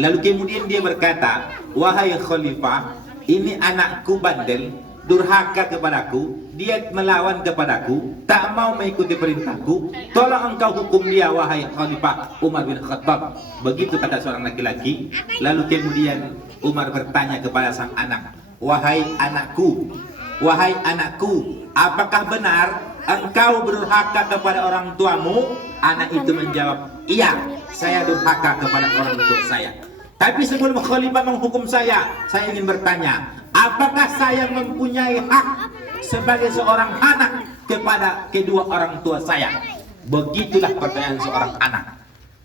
Lalu kemudian dia berkata, wahai khalifah, ini anakku bandel, durhaka kepadaku, dia melawan kepadaku, tak mau mengikuti perintahku, tolong engkau hukum dia wahai khalifah Umar bin Khattab. Begitu kata seorang laki-laki. Lalu kemudian Umar bertanya kepada sang anak, wahai anakku, apakah benar engkau durhaka kepada orang tuamu? Anak itu menjawab, iya, saya durhaka kepada orang tua saya. Tapi sebelum khalifah menghukum saya ingin bertanya, apakah saya mempunyai hak sebagai seorang anak kepada kedua orang tua saya? Begitulah pertanyaan seorang anak.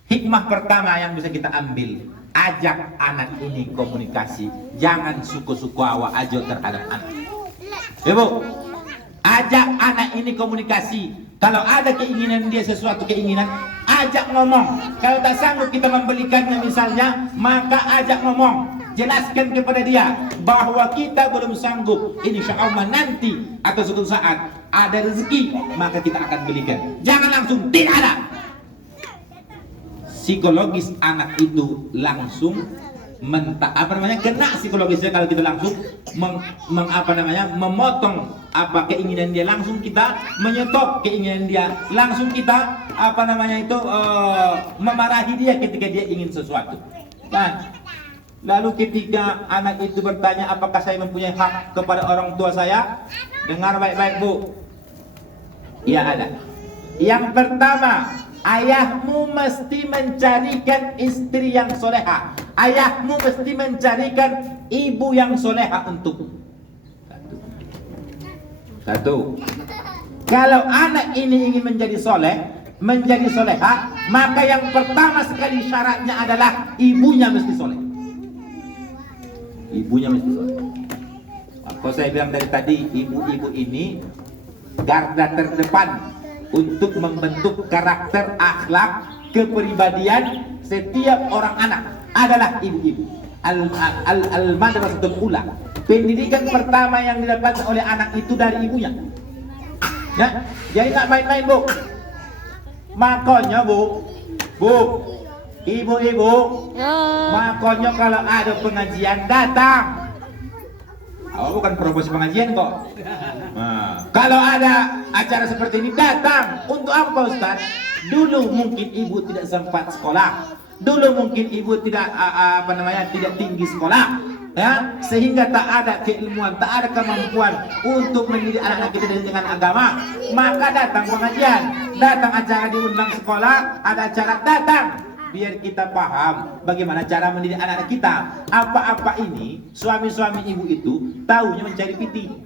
Hikmah pertama yang bisa kita ambil, ajak anak ini komunikasi. Jangan suku-suku awak aja terhadap anak. Ibu, ajak anak ini komunikasi. Kalau ada keinginan dia sesuatu keinginan, ajak ngomong. Kalau tak sanggup kita membelikannya misalnya, maka ajak ngomong. Jelaskan kepada dia bahwa kita belum sanggup. Insya Allah nanti atau suatu saat ada rezeki, maka kita akan belikan. Jangan langsung tidak ada. Psikologis anak itu langsung kena psikologisnya kalau kita langsung memotong keinginan dia, langsung kita menyetop keinginan dia, langsung kita memarahi dia ketika dia ingin sesuatu. Nah, lalu ketika anak itu bertanya, apakah saya mempunyai hak kepada orang tua saya? Dengar baik-baik, Bu. Iya ada. Yang pertama, ayahmu mesti mencarikan istri yang soleha. Ayahmu mesti mencarikan ibu yang soleha untukmu. Satu. Kalau anak ini ingin menjadi soleha, maka yang pertama sekali syaratnya adalah ibunya mesti soleh. Ibunya mesti soleh. Apa saya bilang dari tadi, ibu-ibu ini garda terdepan untuk membentuk karakter, akhlak, kepribadian setiap orang anak adalah ibu-ibu. Al-madrasatul ula. Pendidikan pertama yang didapat oleh anak itu dari ibunya. Ya, jadi tak main-main, Bu. Makanya, Bu, ibu-ibu, makanya kalau ada pengajian datang. Awak bukan promosi pengajian kok. Nah, kalau ada acara seperti ini datang. Untuk apa, Ustaz? Dulu mungkin ibu tidak sempat sekolah. Dulu mungkin ibu tidak tidak tinggi sekolah, ya, sehingga tak ada keilmuan, tak ada kemampuan untuk mendidik anak-anak kita dengan agama. Maka datang pengajian, datang acara diundang sekolah, ada acara datang. Biar kita paham bagaimana cara mendidik anak-anak kita. Apa-apa ini suami-suami ibu itu tahunya mencari piti.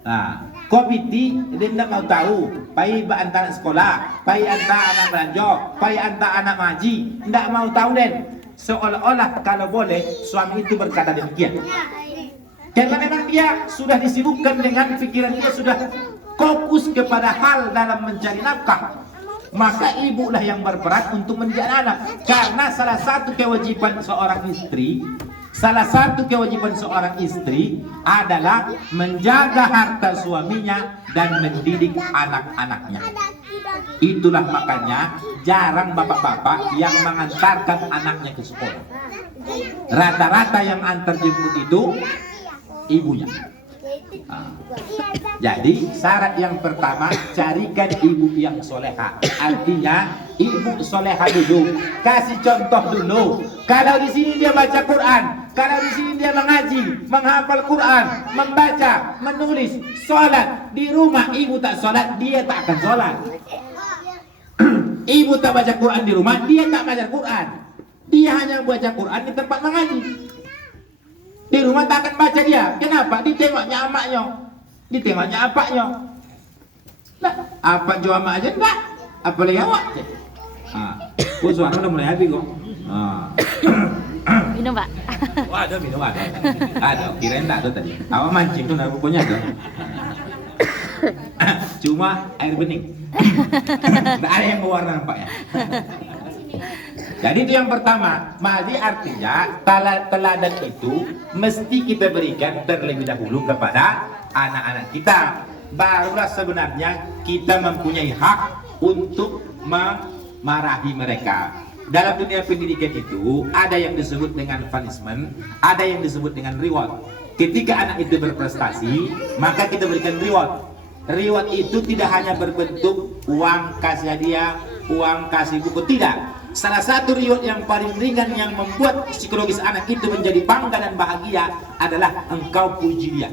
Nah, kok piti dia tidak mau tahu. Pai antara sekolah, pai antara anak belanja, pai antara anak ngaji, tidak mau tahu den. Seolah-olah kalau boleh suami itu berkata demikian. Karena memang dia sudah disibukkan dengan pikiran, dia sudah fokus kepada hal dalam mencari nafkah. Maka ibulah yang berperan untuk mendidik anak. Karena salah satu kewajiban seorang istri adalah menjaga harta suaminya dan mendidik anak-anaknya. Itulah makanya jarang bapak-bapak yang mengantarkan anaknya ke sekolah. Rata-rata yang antar jemput itu ibunya. Jadi syarat yang pertama, carikan ibu yang soleha. Artinya ibu soleha dulu. Kasih contoh dulu. Kalau di sini dia baca Quran, kalau di sini dia mengaji, menghafal Quran, membaca, menulis, sholat di rumah, ibu tak sholat, dia tak akan sholat. Ibu tak baca Quran di rumah, dia tak baca Quran. Dia hanya baca Quran di tempat mengaji. Di rumah tak akan baca dia. Kenapa? Ditengoknya amaknya, ditengoknya apaknya. Nah, apa jawab amak aja enggak? Apalagi awak. Suara udah mulai habis kok. Minum, Pak. Wah, ada minum ada. Ada, kirain tak ada tadi. Awak mancing tuh rupanya ada. Cuma air bening. Enggak ada yang berwarna nampaknya. Jadi itu yang pertama. Jadi artinya teladan itu mesti kita berikan terlebih dahulu kepada anak-anak kita. Barulah sebenarnya kita mempunyai hak untuk memarahi mereka. dalam dunia pendidikan itu ada yang disebut dengan punishment, ada yang disebut dengan reward. Ketika anak itu berprestasi, maka kita berikan reward. Reward itu tidak hanya berbentuk uang kasih hadiah, uang kasih buku, tidak. Salah satu reward yang paling ringan yang membuat psikologis anak itu menjadi bangga dan bahagia adalah engkau puji dia.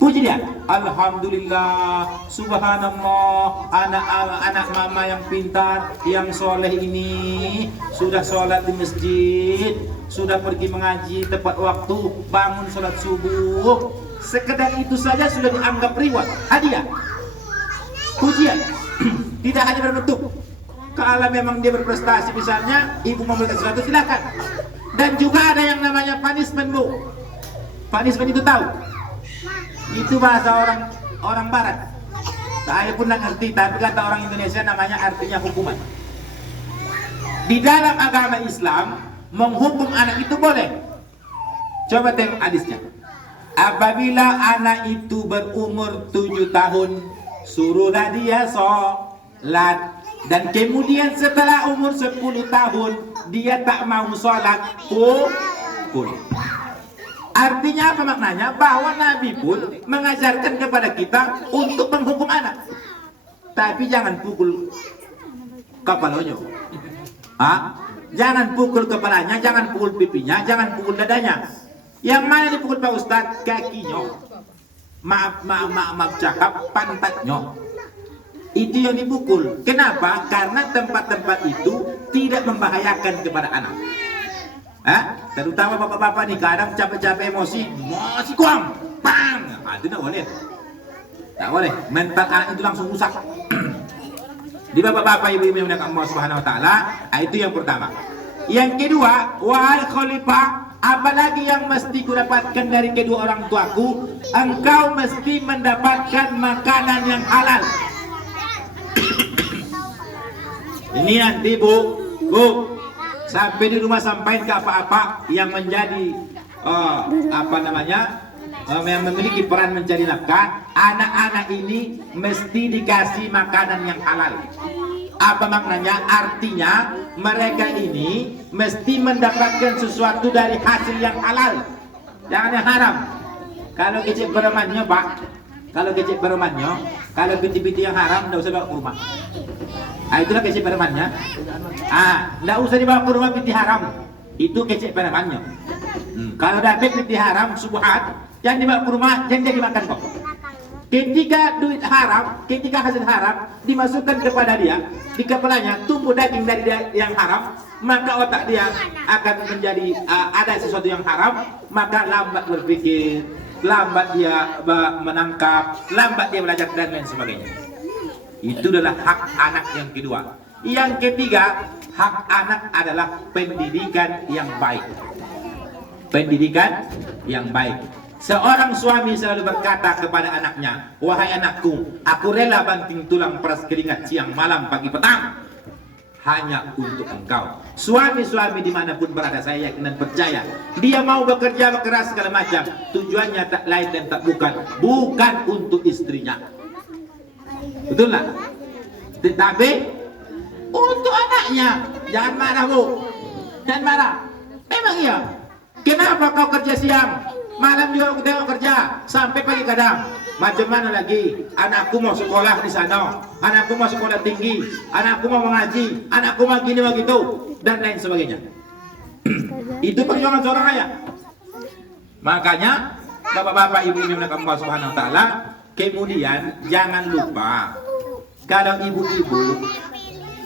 Puji dia. Alhamdulillah, subhanallah, anak mama yang pintar, yang soleh ini sudah sholat di masjid, sudah pergi mengaji tepat waktu, bangun sholat subuh. Sekedar itu saja sudah dianggap reward, hadiah, pujian. Tidak hanya berbentuk, kalau memang dia berprestasi misalnya, ibu memberikan sesuatu, silakan. Dan juga ada yang namanya punishment, Bu. Punishment itu tahu? Itu bahasa orang barat. Saya pun nggak ngerti, tapi kata orang Indonesia namanya artinya hukuman. Di dalam agama Islam, menghukum anak itu boleh. Coba tengok hadisnya. Apabila anak itu berumur 7 tahun, suruhlah dia sholat. Dan kemudian setelah umur 10 tahun, dia tak mau sholat, pukul. Artinya apa maknanya? Bahwa Nabi pun mengajarkan kepada kita untuk menghukum anak. Tapi jangan pukul kepalanya. Jangan pukul kepalanya, jangan pukul pipinya, jangan pukul dadanya. Yang mana dipukul Pak Ustadz? Kakinya. Maaf cakap, pantatnya. Itu yang dipukul. Kenapa? Karena tempat-tempat itu tidak membahayakan kepada anak. Terutama bapak-bapak nih kadang capek-capek emosi kuam, bang, itu tidak boleh, tak boleh. Mental anak itu langsung rusak. Di bapak-bapak ibu-ibu yang mendekat Allah Subhanahu Wa Taala, itu yang pertama. Yang kedua, wahai khalifah, apalagi yang mesti kudapatkan dari kedua orang tuaku, engkau mesti mendapatkan makanan yang halal. Ini nanti bu, sampai di rumah sampaikan ke apa-apa yang menjadi yang memiliki peran mencari nafkah. Anak-anak ini mesti dikasih makanan yang halal. Apa maknanya? Artinya mereka ini mesti mendapatkan sesuatu dari hasil yang halal, jangan yang haram. Kalau kecil beremannya Pak, kalau kecil beremannya, kalau biti-biti yang haram tidak usah bawa ke rumah. Itulah kecil peremannya. Tidak usah dibawa ke rumah binti haram. Itu kecil peremannya. Kalau dapat binti haram, subuhat, jangan dibawa ke rumah, jangan dia dimakan kok. Ketika duit haram, ketika hasil haram dimasukkan kepada dia, di kepalanya tumbuh daging dari dia yang haram, maka otak dia akan menjadi ada sesuatu yang haram, maka lambat berpikir, lambat dia menangkap, lambat dia belajar dan lain sebagainya. Itu adalah hak anak yang kedua. Yang ketiga, hak anak adalah pendidikan yang baik. Pendidikan yang baik. Seorang suami selalu berkata kepada anaknya, wahai anakku, aku rela banting tulang peras keringat siang malam pagi petang hanya untuk engkau. Suami-suami dimanapun berada, saya yakin dan percaya, dia mau bekerja keras segala macam, tujuannya tak lain dan tak bukan untuk istrinya. Betul lah. Tetapi untuk anaknya. Jangan marah bu, jangan marah. Memang iya. Kenapa kau kerja siang, malam juga kita kerja sampai pagi kadang? Macam mana lagi? Anakku mau sekolah di sana, anakku mau sekolah tinggi, anakku mau mengaji, anakku mau gini mau gitu dan lain sebagainya. Itu perjuangan seorang ayah. Makanya bapak-bapak ibu yang menekan Allah Subhanahu Wa Taala, kemudian jangan lupa kalau ibu-ibu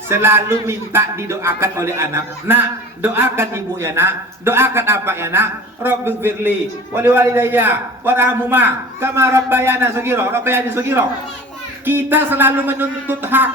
selalu minta didoakan oleh anak. Nak, doakan ibu ya nak. Doakan apa ya nak? Rabbighfirli wa liwalidayya warhamhuma kama rabbayana shaghira. Rabbayani shaghira. Kita selalu menuntut hak